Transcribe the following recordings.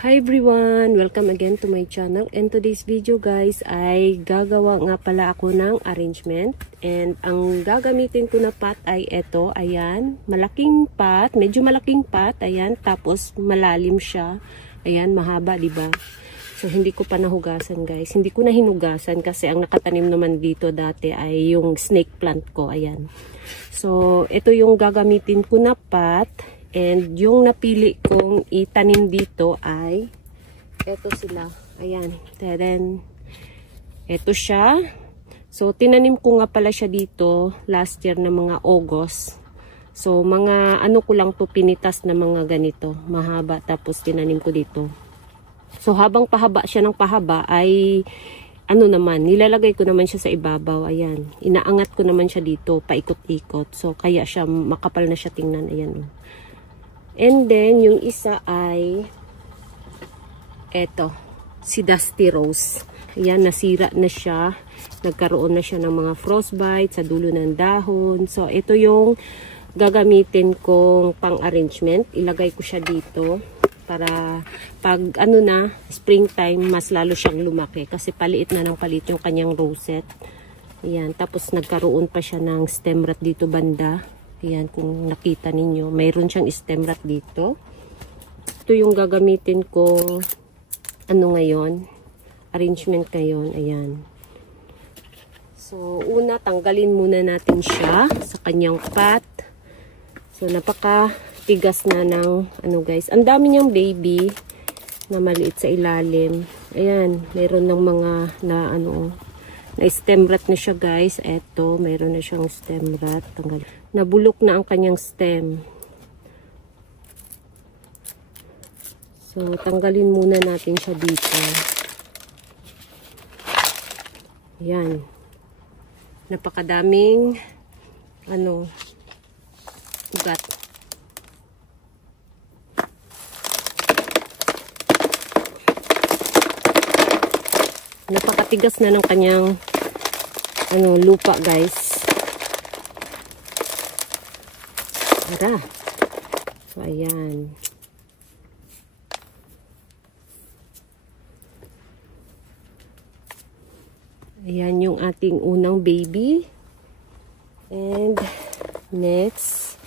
Hi everyone! Welcome again to my channel. And today's video guys ay gagawa nga pala ako ng arrangement. And ang gagamitin ko na pot ay ito. Ayan. Malaking pot. Medyo malaking pot. Ayan. Tapos malalim siya. Ayan. Mahaba, diba? So hindi ko pa nahugasan guys. Hindi ko na hinugasan kasi ang nakatanim naman dito dati ay yung snake plant ko. Ayan. So ito yung gagamitin ko na pot. And yung napili kong itanim dito ay eto sila. Ayan. Then, eto siya. So, tinanim ko nga pala siya dito last year na mga August. So, mga ano ko lang to pinitas na mga ganito. Mahaba. Tapos, tinanim ko dito. So, habang pahaba siya ng pahaba ay ano naman, nilalagay ko naman siya sa ibabaw. Ayan. Inaangat ko naman siya dito. Paikot-ikot. So, kaya siya makapal na siya tingnan. Ayan. And then, yung isa ay eto, si Dusty Rose. Ayan, nasira na siya. Nagkaroon na siya ng mga frostbite sa dulo ng dahon. So, ito yung gagamitin kong pang-arrangement. Ilagay ko siya dito para pag ano na, springtime, mas lalo siyang lumaki. Kasi paliit na ng paliit yung kanyang rosette. Ayan, tapos nagkaroon pa siya ng stem rot dito banda. Ayan, kung nakita ninyo, mayroon siyang stem rot dito. Ito yung gagamitin kong ano ngayon, arrangement ngayon. Ayan. So, una, tanggalin muna natin siya sa kanyang pot. So, napaka-tigas na ng, ano guys, ang dami niyang baby na maliit sa ilalim. Ayan, mayroon ng mga na ano, na stem rot na siya guys. Eto, mayroon na siyang stem rot. Nabulok na ang kanyang stem. So, tanggalin muna natin siya dito. Ayan. Napakadaming ano, ugat. Napakatigas na ng kanyang ano, lupa guys. Tara. So, ayan. Ayan yung ating unang baby. And, next.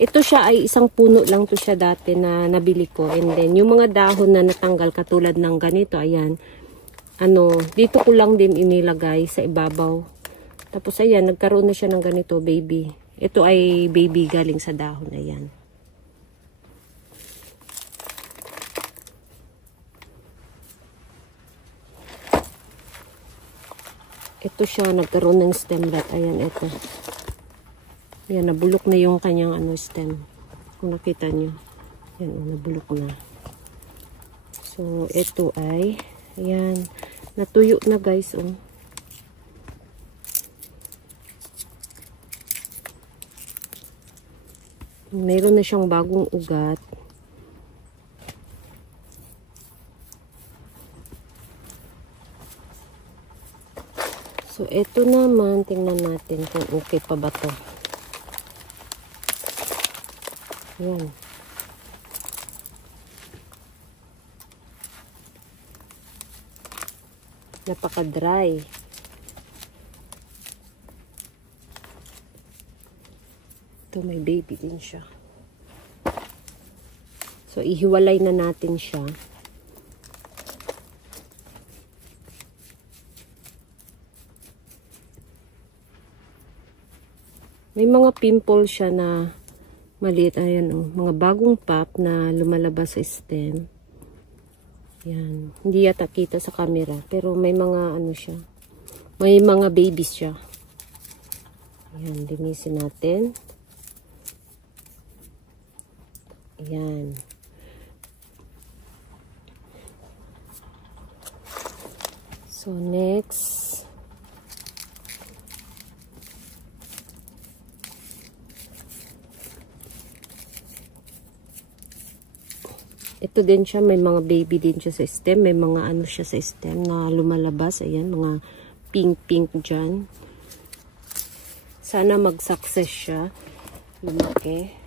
Ito siya ay isang puno lang to siya dati na nabili ko. And then, yung mga dahon na natanggal katulad ng ganito, ayan. Ano, dito ko lang din inilagay sa ibabaw. Tapos, ayan, nagkaroon na siya ng ganito, baby. Ito ay baby galing sa dahon. Ayan. Ito siya, nagkaroon ng stem rot. Ayan, ito. Ayan, nabulok na yung kanyang ano, stem. Kung nakita nyo. Ayan, nabulok na. So, ito ay, ayan, natuyo na guys, oh. Mayroon na siyang bagong ugat. So, ito naman, tingnan natin kung okay pa ba to. Ayan. Napaka-dry. Ito, may baby din siya. So, ihiwalay na natin siya. May mga pimple siya na maliit. Ayan, oh, mga bagong pop na lumalabas sa stem. Ayan. Hindi yata kita sa camera. Pero may mga ano siya. May mga babies siya. Ayan, linisin natin. Ayan. So, next. Ito din siya, may mga baby din siya sa stem. May mga ano siya sa stem na lumalabas. Ayan, mga pink-pink dyan. Sana mag-success siya. Lumaki.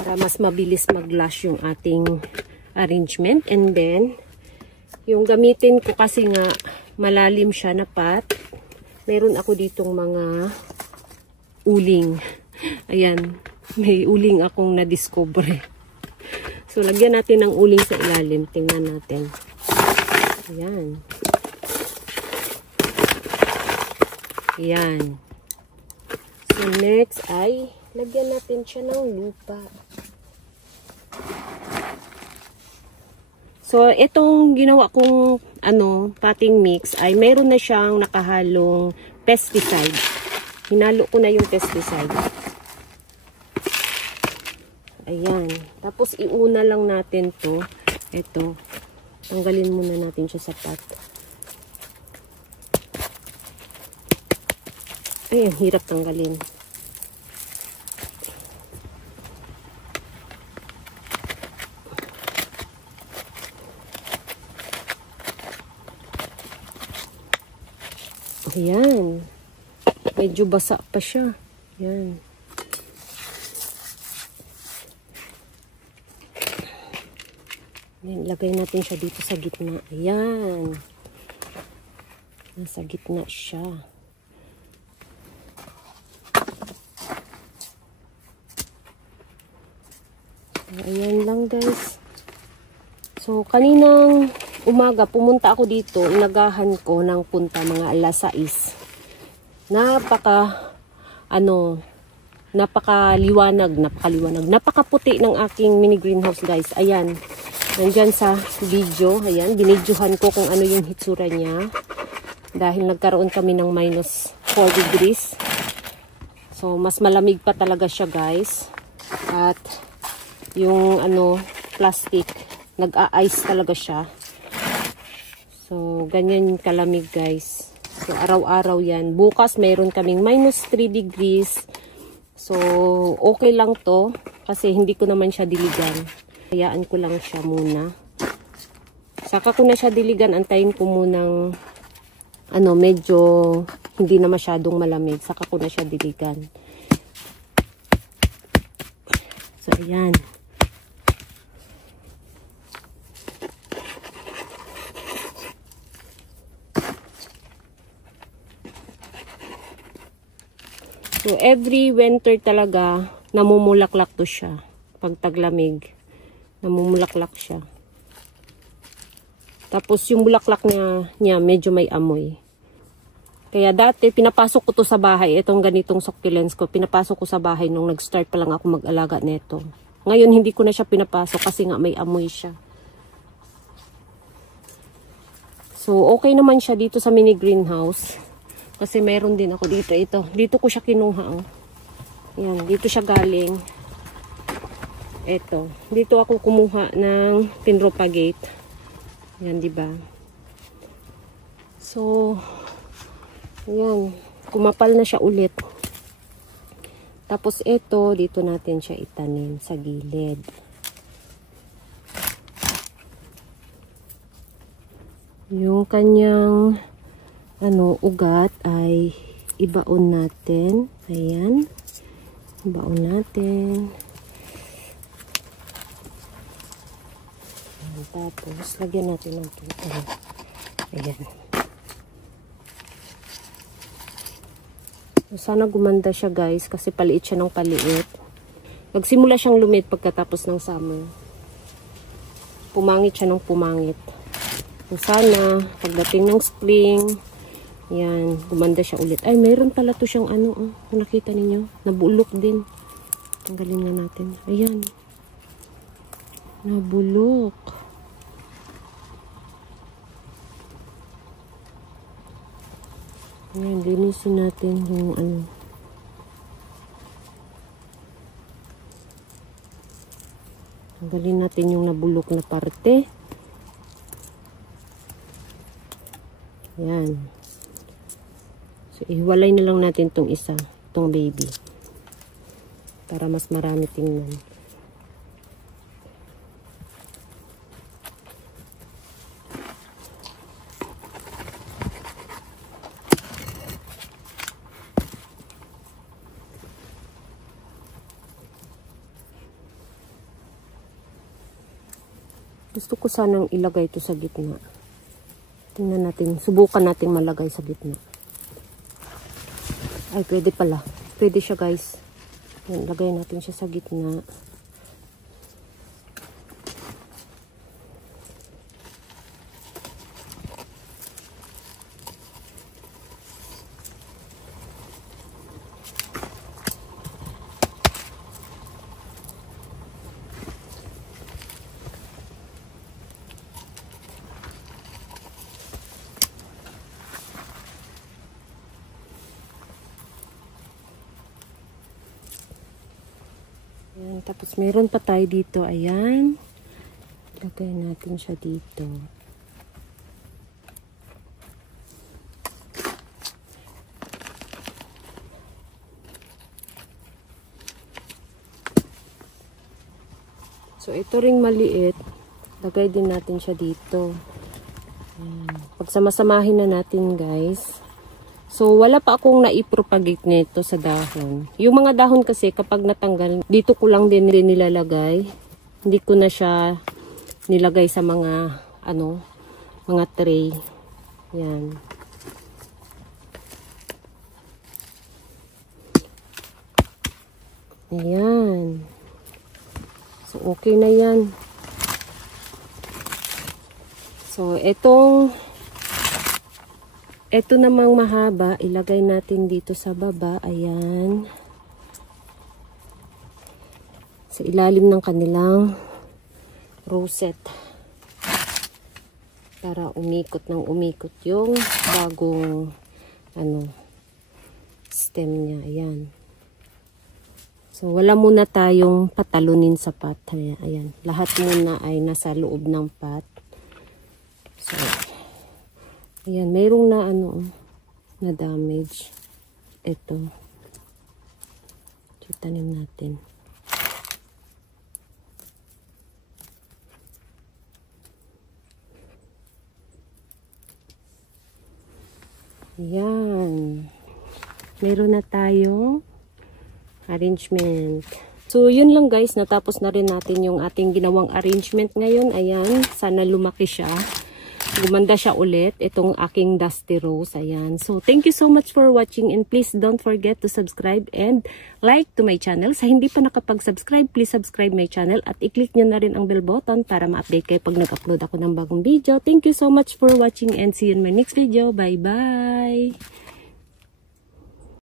Para mas mabilis mag-lash yung ating arrangement. And then, yung gamitin ko kasi nga malalim siya na pot. Meron ako ditong mga uling. Ayan, may uling akong na-discover. So, lagyan natin ng uling sa ilalim. Tingnan natin. Ayan. Ayan. So, next ay lagyan natin siya ng lupa. So, itong ginawa kong potting mix ay mayroon na siyang nakahalong pesticide. Hinalo ko na yung pesticide. Ayan. Tapos, iuna lang natin to. Ito. Tanggalin muna natin siya sa pot. Ay, ang hirap tanggalin. Ayan. Medyo basa pa siya. Ayan. Ayan, lagay natin siya dito sa gitna. Ayan. Nasa gitna siya. Ayan lang guys. So, kaninang umaga, pumunta ako dito. Inagahan ko ng punta mga alas 6. Napakaliwanag. Napakaputi ng aking mini greenhouse guys. Ayan. Nandyan sa video. Ayan. Binidyohan ko kung ano yung hitsura niya. Dahil nagkaroon kami ng minus 4 degrees. So, mas malamig pa talaga siya guys. At yung plastic, nag-a-ice talaga siya. So, ganyan kalamig guys. So, araw-araw yan. Bukas, mayroon kaming minus 3 degrees. So, okay lang to. Kasi hindi ko naman siya diligan. Hayaan ko lang siya muna. Saka ko na siya diligan, antayin ko munang medyo hindi na masyadong malamig. Saka ko na siya diligan. So, ayan. So, every winter talaga, namumulaklak to siya. Pag taglamig, namumulaklak siya. Tapos, yung bulaklak niya medyo may amoy. Kaya dati, pinapasok ko to sa bahay. Itong ganitong succulents ko, pinapasok ko sa bahay nung nag-start pa lang ako mag-alaga nito. Ngayon, hindi ko na siya pinapasok kasi nga may amoy siya. So, okay naman siya dito sa mini greenhouse. Kasi meron din ako dito. Ito. Dito ko siya kinuha. Oh. Yan. Dito siya galing. Ito. Dito ako kumuha ng pinropagate. Yan, diba? So, yan. Kumapal na siya ulit. Tapos ito, dito natin siya itanim sa gilid. Yung kanyang ugat ay ibaon natin. Ayan. Ibaon natin. Ayan. Tapos, lagyan natin ng tuto. Ayan. So, sana gumanda siya guys kasi paliit siya ng paliit. Nagsimula siyang lumit pagkatapos ng summer. Pumangit siya ng pumangit. So, sana pagdating ng spring, yan, gumanda siya ulit. Ay, mayroon pala to siyang kung nakita ninyo, nabulok din. Tanggalin na natin. Ayan. Nabulok. Ayan, linisin natin yung Tanggalin natin yung nabulok na parte. Ayan. So, ihiwalay na lang natin tong isa, tong baby. Para mas marami tingnan. Gusto ko sanang ilagay ito sa gitna. Tingnan natin. Subukan natin malagay sa gitna. Ay, pwede pala. Pwede siya, guys. Yan, lagay natin siya sa gitna. Ayan, tapos meron pa tayo dito. Ayan. Lagay natin siya dito. So, ito ring maliit. Lagay din natin siya dito. Ayan. Pagsamasamahin na natin, guys. So, wala pa akong naipropagate nito sa dahon. Yung mga dahon kasi, kapag natanggal, dito ko lang din nilalagay. Hindi ko na siya nilagay sa mga, mga tray. Yan. Ayan. So, okay na yan. So, ito namang mahaba, ilagay natin dito sa baba. Ayan. Sa ilalim ng kanilang rosette. Para umikot ng umikot yung bagong stem niya. Ayan. So, wala muna tayong patalunin sa pot. Ayan. Lahat muna ay nasa loob ng pot. So, ayan, mayroong na damage. Ito. Tanim natin. Ayan. Meron na tayong arrangement. So, yun lang guys. Natapos na rin natin yung ating ginawang arrangement ngayon. Ayan. Sana lumaki siya. Gumanda siya ulit, itong aking dusty rose. Ayan. So, thank you so much for watching and please don't forget to subscribe and like to my channel. Sa hindi pa nakapag-subscribe, please subscribe my channel at i-click nyo na rin ang bell button para ma-update kayo pag nag-upload ako ng bagong video. Thank you so much for watching and see you in my next video. Bye-bye!